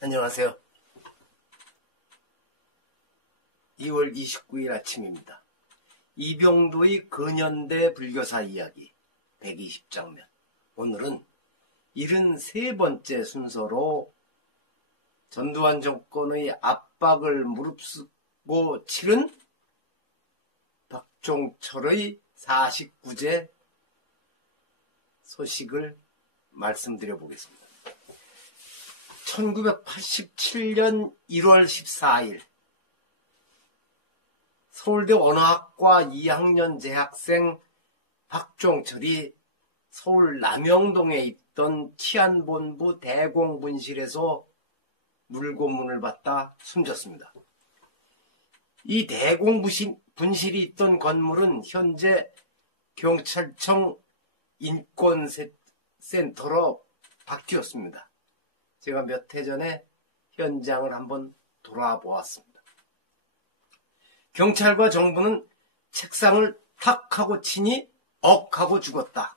안녕하세요. 2월 29일 아침입니다. 이병도의 근현대 불교사 이야기 120장면. 오늘은 73번째 순서로 전두환 정권의 압박을 무릅쓰고 치른 박종철의 49제 소식을 말씀드려 보겠습니다. 1987년 1월 14일 서울대 언어학과 2학년 재학생 박종철이 서울 남영동에 있던 치안본부 대공분실에서 물고문을 받다 숨졌습니다. 이 대공분실이 있던 건물은 현재 경찰청 인권센터로 바뀌었습니다. 제가 몇 해 전에 현장을 한번 돌아보았습니다. 경찰과 정부는 책상을 탁 하고 치니 억 하고 죽었다는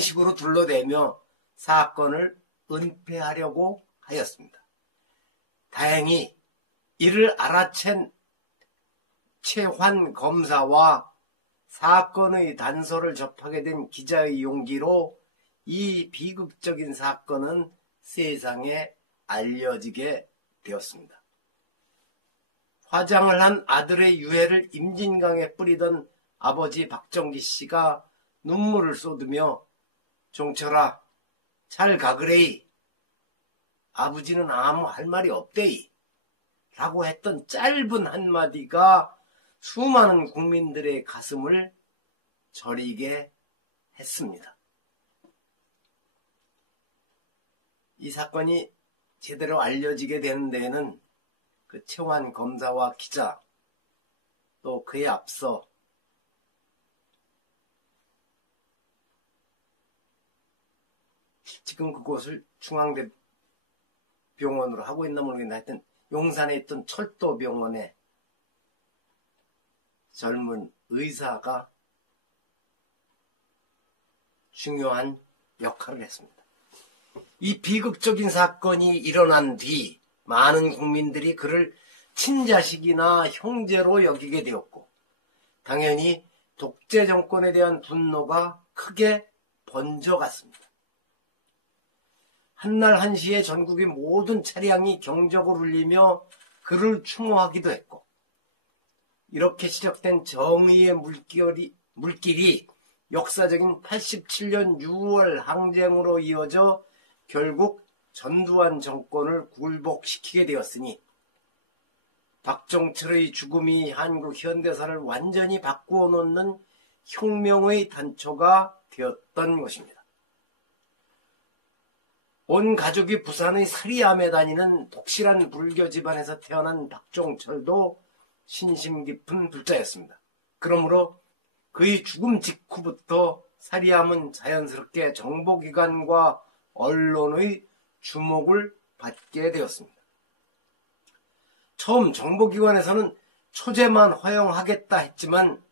식으로 둘러대며 사건을 은폐하려고 하였습니다. 다행히 이를 알아챈 최환 검사와 사건의 단서를 접하게 된 기자의 용기로 이 비극적인 사건은 세상에 알려지게 되었습니다. 화장을 한 아들의 유해를 임진강에 뿌리던 아버지 박정기 씨가 눈물을 쏟으며 종철아 잘 가그레이, 아버지는 아무 할 말이 없대이 라고 했던 짧은 한마디가 수많은 국민들의 가슴을 저리게 했습니다. 이 사건이 제대로 알려지게 되는 데에는 그 최환 검사와 기자, 또 그에 앞서 지금 그곳을 중앙대 병원으로 하고 있나 모르겠는데 하여튼 용산에 있던 철도병원에 젊은 의사가 중요한 역할을 했습니다. 이 비극적인 사건이 일어난 뒤 많은 국민들이 그를 친자식이나 형제로 여기게 되었고 당연히 독재 정권에 대한 분노가 크게 번져갔습니다. 한날 한시에 전국의 모든 차량이 경적을 울리며 그를 추모하기도 했고 이렇게 시작된 정의의 물길이 역사적인 87년 6월 항쟁으로 이어져 결국 전두환 정권을 굴복시키게 되었으니 박종철의 죽음이 한국 현대사를 완전히 바꾸어 놓는 혁명의 단초가 되었던 것입니다. 온 가족이 부산의 사리암에 다니는 독실한 불교 집안에서 태어난 박종철도 신심 깊은 불자였습니다. 그러므로 그의 죽음 직후부터 사리암은 자연스럽게 정보기관과 언론의 주목을 받게 되었습니다. 처음 정보기관에서는 초제만 허용하겠다 했지만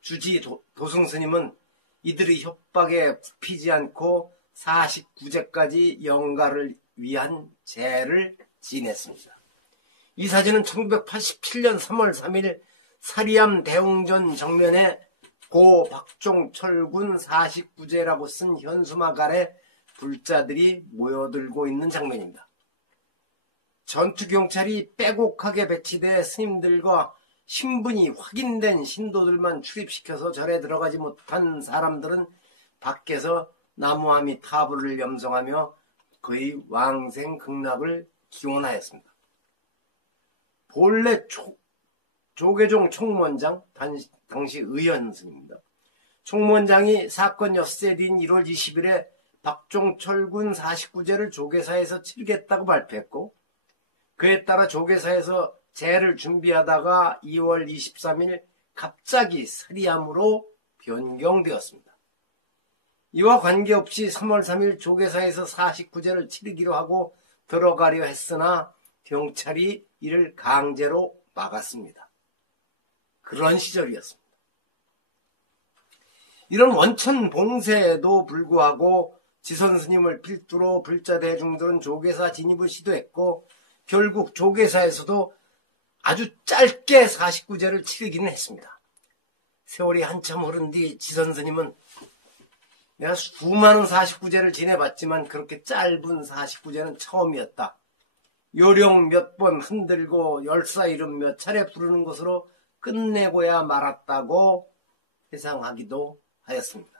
주지 도승스님은 이들의 협박에 굽히지 않고 49제까지 영가를 위한 제를 지냈습니다. 이 사진은 1987년 3월 3일 사리암 대웅전 정면에 고 박종철군 49제라고 쓴 현수막 아래 불자들이 모여들고 있는 장면입니다. 전투경찰이 빼곡하게 배치돼 스님들과 신분이 확인된 신도들만 출입시켜서 절에 들어가지 못한 사람들은 밖에서 나무아미 타불을 염송하며 그의 왕생 극락을 기원하였습니다. 본래 조계종 총무원장, 당시 의원승입니다. 총무원장이 사건 엿새 뒤인 1월 20일에 박종철군 49제를 조계사에서 치르겠다고 발표했고 그에 따라 조계사에서 제를 준비하다가 2월 23일 갑자기 사리암으로 변경되었습니다. 이와 관계없이 3월 3일 조계사에서 49제를 치르기로 하고 들어가려 했으나 경찰이 이를 강제로 막았습니다. 그런 시절이었습니다. 이런 원천 봉쇄에도 불구하고 지선 스님을 필두로 불자 대중들은 조계사 진입을 시도했고 결국 조계사에서도 아주 짧게 49제를 치르기는 했습니다. 세월이 한참 흐른 뒤 지선 스님은 내가 수많은 49제를 지내봤지만 그렇게 짧은 49제는 처음이었다. 요령 몇 번 흔들고 열사 이름 몇 차례 부르는 것으로 끝내고야 말았다고 회상하기도 하였습니다.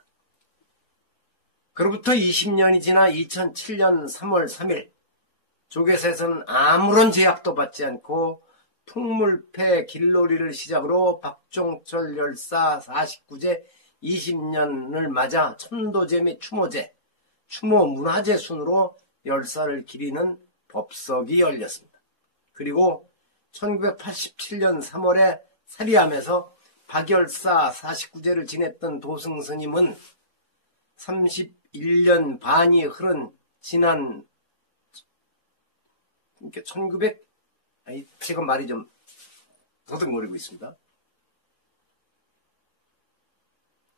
그로부터 20년이 지나 2007년 3월 3일 조계사에서는 아무런 제약도 받지 않고 풍물패 길놀이를 시작으로 박종철 열사 49제 20년을 맞아 천도제 및 추모제, 추모 문화제 순으로 열사를 기리는 법석이 열렸습니다. 그리고 1987년 3월에 사리암에서 박열사 49제를 지냈던 도승스님은 31년 반이 흐른 지난 지금 말이 좀 더듬거리고 있습니다.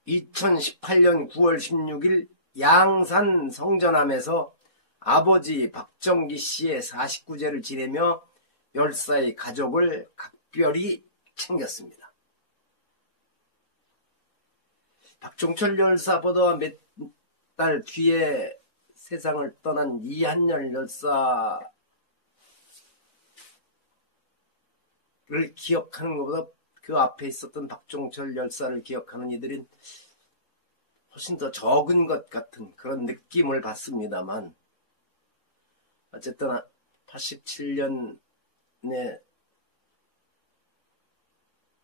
2018년 9월 16일 양산 성전암에서 아버지 박정기 씨의 49제를 지내며 열사의 가족을 각별히 챙겼습니다. 박종철 열사보다 몇 달 뒤에 세상을 떠난 이한열 열사를 기억하는 것보다 그 앞에 있었던 박종철 열사를 기억하는 이들은 훨씬 더 적은 것 같은 그런 느낌을 받습니다만 어쨌든 87년에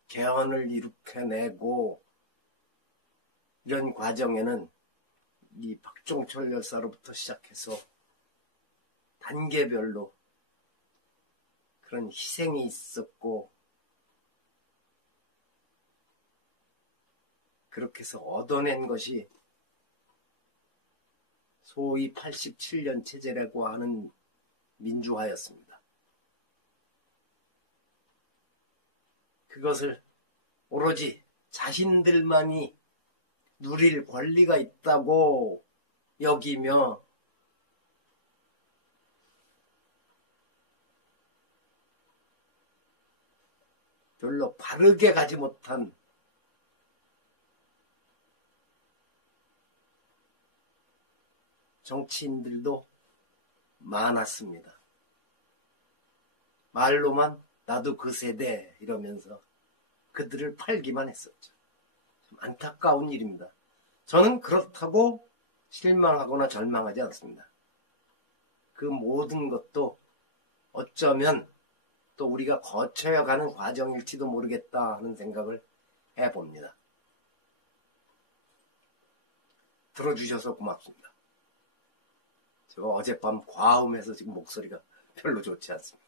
개헌을 일으켜내고 이런 과정에는 이 박종철 열사로부터 시작해서 단계별로 그런 희생이 있었고 그렇게 해서 얻어낸 것이 소위 87년 체제라고 하는 민주화였습니다. 그것을 오로지 자신들만이 누릴 권리가 있다고 여기며 별로 바르게 가지 못한 정치인들도 많았습니다. 말로만 나도 그 세대 이러면서 그들을 팔기만 했었죠. 참 안타까운 일입니다. 저는 그렇다고 실망하거나 절망하지 않습니다. 그 모든 것도 어쩌면 또 우리가 거쳐야 가는 과정일지도 모르겠다 하는 생각을 해봅니다. 들어주셔서 고맙습니다. 저 어젯밤 과음해서 지금 목소리가 별로 좋지 않습니다.